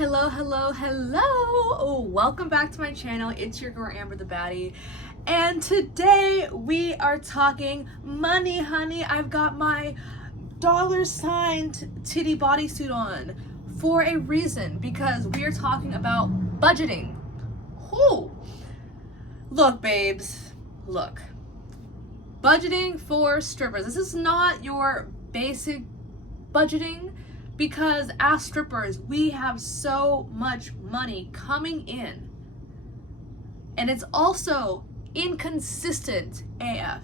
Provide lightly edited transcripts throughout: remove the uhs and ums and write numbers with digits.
Hello. Oh, welcome back to my channel. It's your girl Amber the Baddie. And today we are talking money, honey. I've got my $ titty bodysuit on for a reason, because we are talking about budgeting. Whoo! Look, babes, look. Budgeting for strippers. This is not your basic budgeting, because as strippers, we have so much money coming in. And it's also inconsistent AF.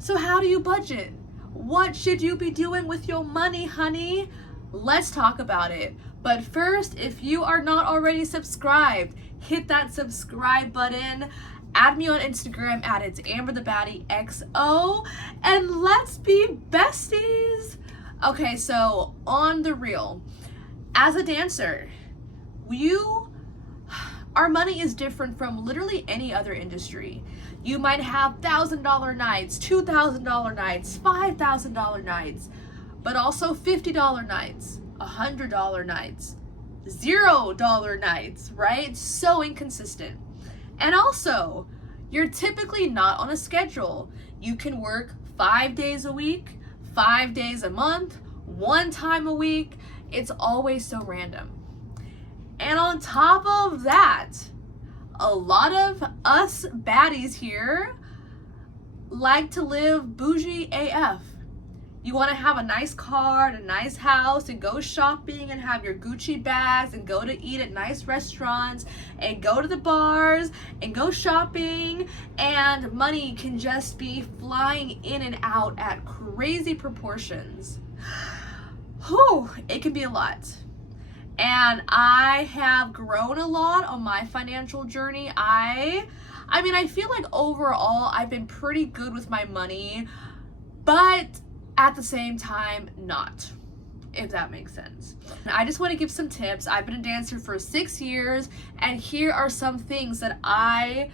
So how do you budget? What should you be doing with your money, honey? Let's talk about it. But first, if you are not already subscribed, hit that subscribe button. Add me on Instagram at it's Amber the Baddie XO, and let's be besties. Okay, so on the real, as a dancer, our money is different from literally any other industry. You might have $1,000 nights, $2,000 nights, $5,000 nights, but also $50 nights, $100 nights, $0 nights, right? So inconsistent. And also, you're typically not on a schedule. You can work 5 days a week, 5 days a month, 1 time a week. It's always so random. And on top of that, a lot of us baddies here like to live bougie AF. You want to have a nice car and a nice house and go shopping and have your Gucci bags and go to eat at nice restaurants and go to the bars and go shopping, and money can just be flying in and out at crazy proportions. Whew, it can be a lot. And I have grown a lot on my financial journey. I feel like overall I've been pretty good with my money, but at the same time, not, if that makes sense. I just want to give some tips. I've been a dancer for 6 years, and here are some things that I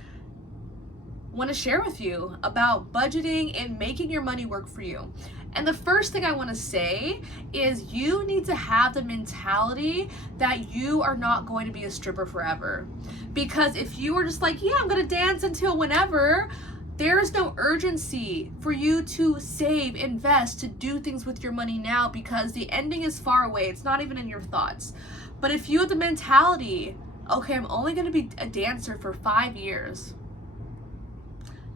want to share with you about budgeting and making your money work for you. And the first thing I want to say is you need to have the mentality that you are not going to be a stripper forever. Because if you are just like, yeah, I'm going to dance until whenever, there is no urgency for you to save, invest, to do things with your money now, because the ending is far away. It's not even in your thoughts. But if you have the mentality, okay, I'm only going to be a dancer for 5 years,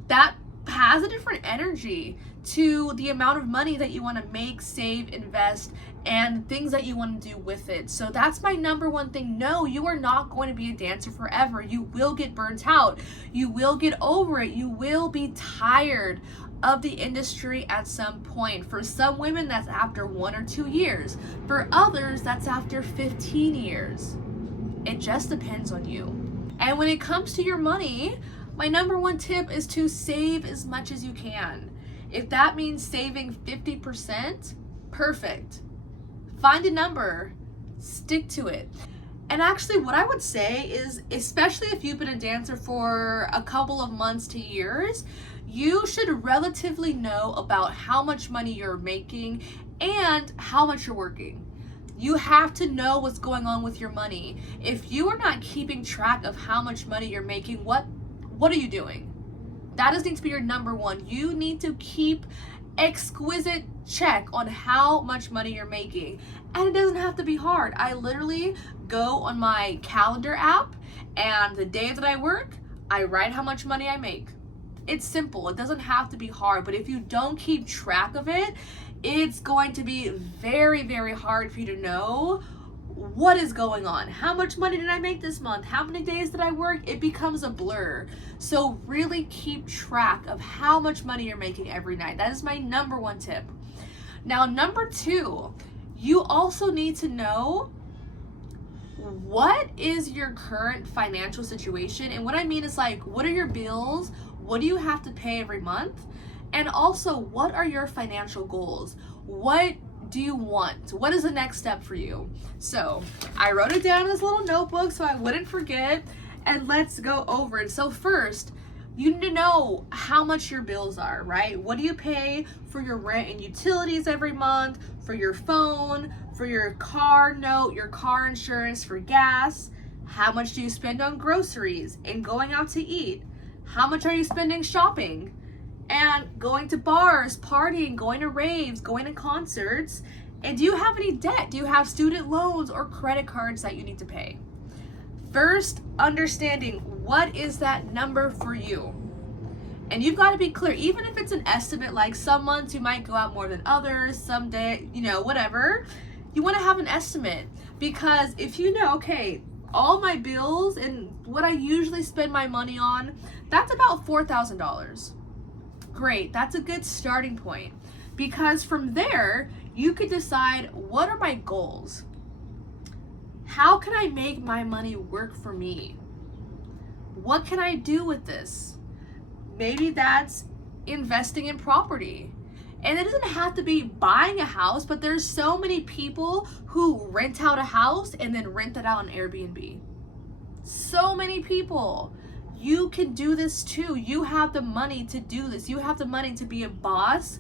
that has a different energy to the amount of money that you want to make, save, invest, and things that you want to do with it. So that's my number one thing. No, you are not going to be a dancer forever. You will get burnt out. You will get over it. You will be tired of the industry at some point. For some women, that's after 1 or 2 years. For others, that's after 15 years. It just depends on you. And when it comes to your money, my number one tip is to save as much as you can. If that means saving 50%, perfect. Find a number, stick to it. And actually what I would say is, especially if you've been a dancer for a couple of months to years, you should relatively know about how much money you're making and how much you're working. You have to know what's going on with your money. If you are not keeping track of how much money you're making, what are you doing? That needs to be your number one. You need to keep exquisite check on how much money you're making. And it doesn't have to be hard. I literally go on my calendar app, and the day that I work, I write how much money I make. It's simple. It doesn't have to be hard. But if you don't keep track of it, it's going to be very, very hard for you to know what is going on. How much money did I make this month? How many days did I work? It becomes a blur. So really keep track of how much money you're making every night. That is my number one tip. Now, number two, you also need to know what is your current financial situation. And what I mean is, like, what are your bills? What do you have to pay every month? And also, what are your financial goals? What do you want? What is the next step for you? So I wrote it down in this little notebook so I wouldn't forget, and let's go over it. So first, you need to know how much your bills are, right? What do you pay for your rent and utilities every month, for your phone, for your car note, your car insurance, for gas? How much do you spend on groceries and going out to eat? How much are you spending shopping and going to bars, partying, going to raves, going to concerts? And do you have any debt? Do you have student loans or credit cards that you need to pay? First, understanding what is that number for you. And you've got to be clear, even if it's an estimate, like some months you might go out more than others, some day, whatever. You want to have an estimate, because if you know, okay, all my bills and what I usually spend my money on, that's about $4,000. Great, that's a good starting point, because from there, you could decide, what are my goals? How can I make my money work for me? What can I do with this? Maybe that's investing in property. And it doesn't have to be buying a house, but there's so many people who rent out a house and then rent it out on Airbnb. So many people. You can do this too. You have the money to do this. You have the money to be a boss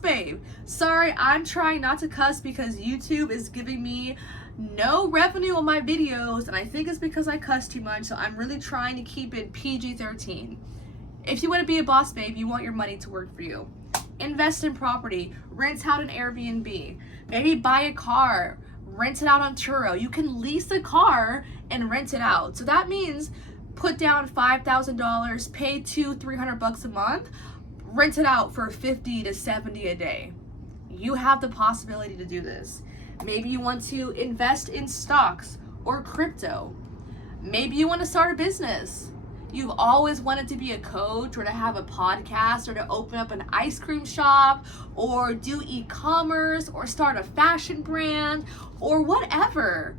babe. Sorry, I'm trying not to cuss because YouTube is giving me no revenue on my videos, and I think it's because I cuss too much, so I'm really trying to keep it PG-13. If you want to be a boss babe, you want your money to work for you. Invest in property, rent out an Airbnb, maybe buy a car, rent it out on Turo. You can lease a car and rent it out. So that means put down $5,000, pay $200-300 a month, rent it out for $50 to $70 a day. You have the possibility to do this. Maybe you want to invest in stocks or crypto. Maybe you want to start a business. You've always wanted to be a coach or to have a podcast or to open up an ice cream shop or do e-commerce or start a fashion brand or whatever.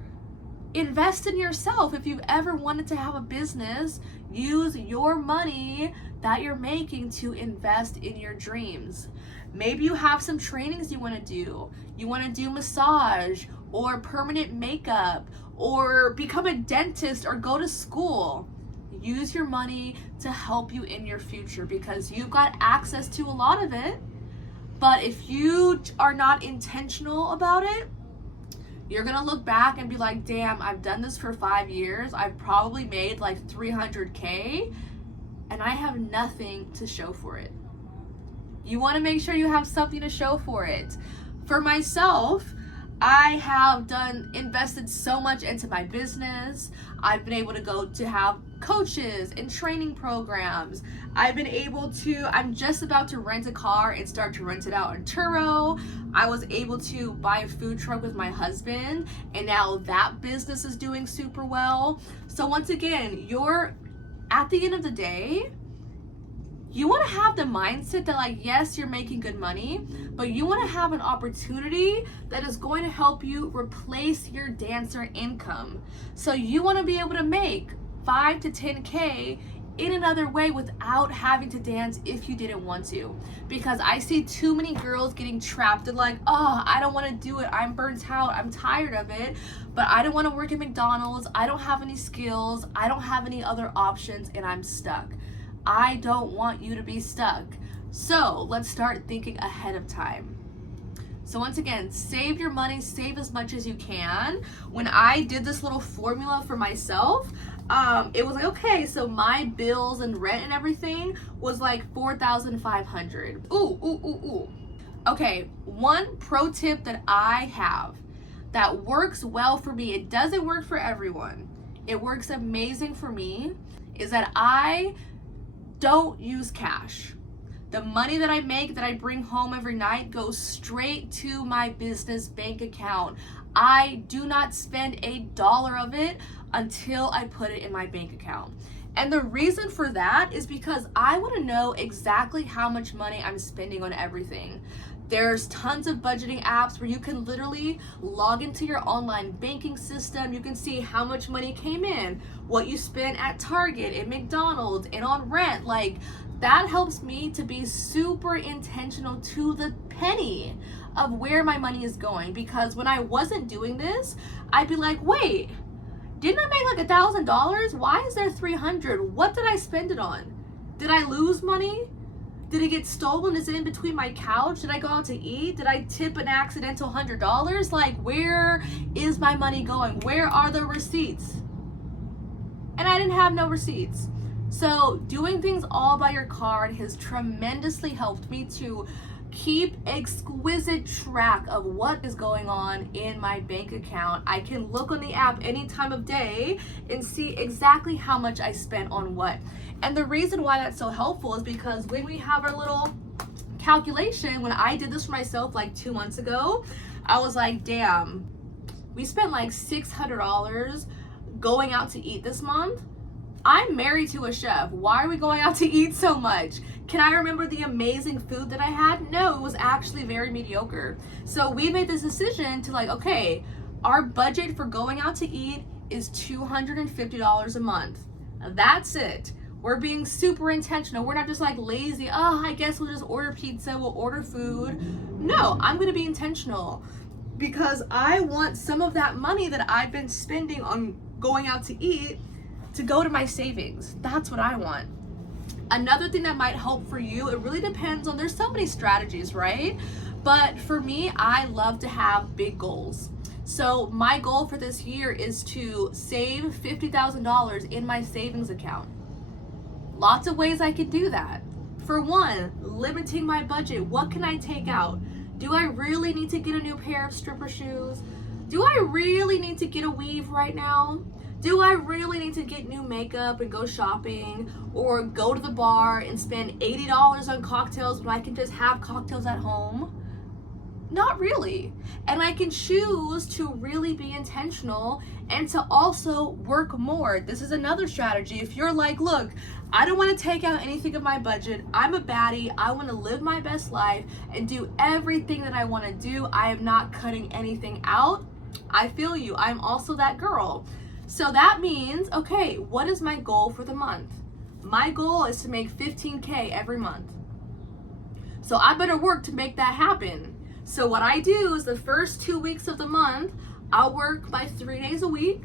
Invest in yourself. If you've ever wanted to have a business, use your money that you're making to invest in your dreams. Maybe you have some trainings you want to do. You want to do massage or permanent makeup or become a dentist or go to school. Use your money to help you in your future, because you've got access to a lot of it. But if you are not intentional about it, you're going to look back and be like, damn, I've done this for 5 years. I've probably made like $300K and I have nothing to show for it. You want to make sure you have something to show for it. For myself, I have invested so much into my business. I've been able to go to have coaches and training programs. I'm just about to rent a car and start to rent it out on Turo. I was able to buy a food truck with my husband, and now that business is doing super well. So once again, at the end of the day, you want to have the mindset that, like, yes, you're making good money, but you want to have an opportunity that is going to help you replace your dancer income. So you want to be able to make 5 to 10K in another way without having to dance if you didn't want to. Because I see too many girls getting trapped and like, oh, I don't want to do it. I'm burnt out. I'm tired of it. But I don't want to work at McDonald's. I don't have any skills. I don't have any other options, and I'm stuck. I don't want you to be stuck. So let's start thinking ahead of time. So once again, save your money, save as much as you can. When I did this little formula for myself, it was like, okay, so my bills and rent and everything was like $4,500. Ooh. Okay, one pro tip that I have that works well for me, it doesn't work for everyone, it works amazing for me, is that I don't use cash. The money that I make, that I bring home every night, goes straight to my business bank account. I do not spend $1 of it until I put it in my bank account. And the reason for that is because I want to know exactly how much money I'm spending on everything. There's tons of budgeting apps where you can literally log into your online banking system. You can see how much money came in, what you spent at Target, at McDonald's, and on rent. Like, that helps me to be super intentional to the penny of where my money is going. Because when I wasn't doing this, I'd be like, wait, didn't I make like $1,000? Why is there $300? What did I spend it on? Did I lose money? Did it get stolen? Is it in between my couch? Did I go out to eat? Did I tip an accidental $100? Like, where is my money going? Where are the receipts? And I didn't have no receipts. So doing things all by your card has tremendously helped me to keep exquisite track of what is going on in my bank account. I can look on the app any time of day and see exactly how much I spent on what. And the reason why that's so helpful is because when we have our little calculation, when I did this for myself like 2 months ago, I was like, damn, we spent like $600 going out to eat this month. I'm married to a chef. Why are we going out to eat so much? Can I remember the amazing food that I had? No, it was actually very mediocre. So we made this decision to like, okay, our budget for going out to eat is $250 a month. That's it. We're being super intentional. We're not just like lazy, oh, I guess we'll just order pizza, we'll order food. No, I'm gonna be intentional because I want some of that money that I've been spending on going out to eat to go to my savings. That's what I want. Another thing that might help for you, it really depends on, there's so many strategies, right? But for me, I love to have big goals. So my goal for this year is to save $50,000 in my savings account. Lots of ways I could do that. For one, limiting my budget. What can I take out? Do I really need to get a new pair of stripper shoes? Do I really need to get a weave right now? Do I really need to get new makeup and go shopping or go to the bar and spend $80 on cocktails when I can just have cocktails at home? Not really. And I can choose to really be intentional and to also work more. This is another strategy. If you're like, look, I don't want to take out anything of my budget. I'm a baddie. I want to live my best life and do everything that I want to do. I am not cutting anything out. I feel you. I'm also that girl. So that means, okay, what is my goal for the month? My goal is to make $15K every month. So I better work to make that happen. So what I do is the first 2 weeks of the month, I'll work my 3 days a week,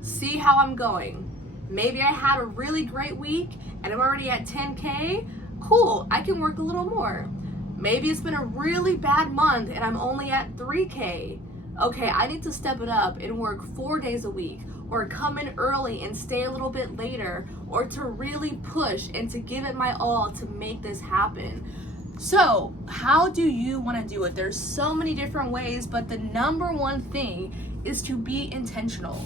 see how I'm going. Maybe I had a really great week and I'm already at 10K. Cool, I can work a little more. Maybe it's been a really bad month and I'm only at 3K. Okay, I need to step it up and work 4 days a week, or come in early and stay a little bit later, or to really push and to give it my all to make this happen. So how do you want to do it? There's so many different ways, but the number one thing is to be intentional.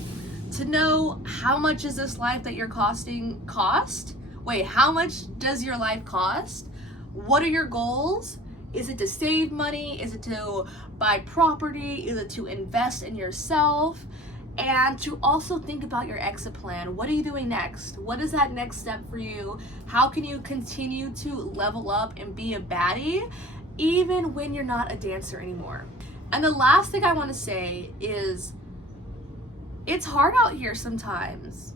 To know, how much is this life that you're cost? Wait, how much does your life cost? What are your goals? Is it to save money? Is it to buy property? Is it to invest in yourself? And to also think about your exit plan. What are you doing next? What is that next step for you? How can you continue to level up and be a baddie even when you're not a dancer anymore? And the last thing I want to say is, it's hard out here sometimes.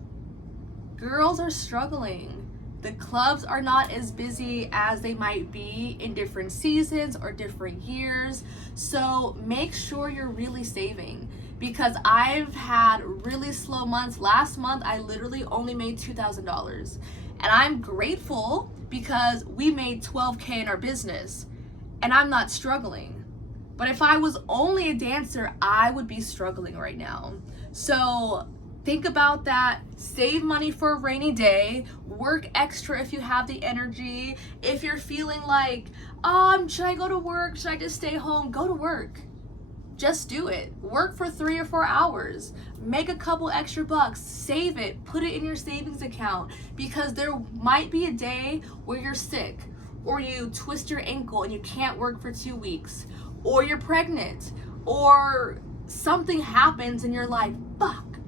Girls are struggling. The clubs are not as busy as they might be in different seasons or different years. So make sure you're really saving, because I've had really slow months. Last month, I literally only made $2,000. And I'm grateful because we made $12K in our business and I'm not struggling. But if I was only a dancer, I would be struggling right now. So think about that. Save money for a rainy day. Work extra if you have the energy. If you're feeling like, should I go to work? Should I just stay home? Go to work. Just do it. Work for 3 or 4 hours. Make a couple extra bucks. Save it. Put it in your savings account, because there might be a day where you're sick, or you twist your ankle and you can't work for 2 weeks, or you're pregnant, or something happens and you're like, fuck,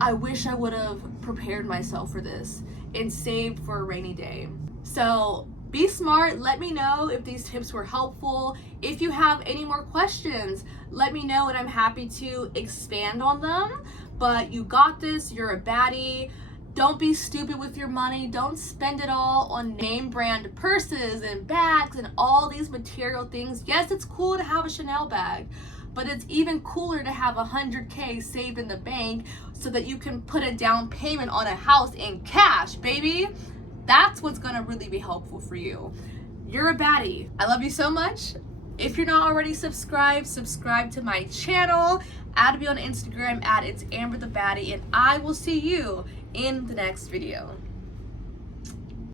I wish I would have prepared myself for this and saved for a rainy day. So be smart. Let me know if these tips were helpful. If you have any more questions, let me know and I'm happy to expand on them. But you got this. You're a baddie. Don't be stupid with your money. Don't spend it all on name brand purses and bags and all these material things. Yes, it's cool to have a Chanel bag, but it's even cooler to have 100K saved in the bank so that you can put a down payment on a house in cash, baby. That's what's gonna really be helpful for you. You're a baddie. I love you so much. If you're not already subscribed, subscribe to my channel. Add me on Instagram at It's Amber the Baddie, and I will see you in the next video.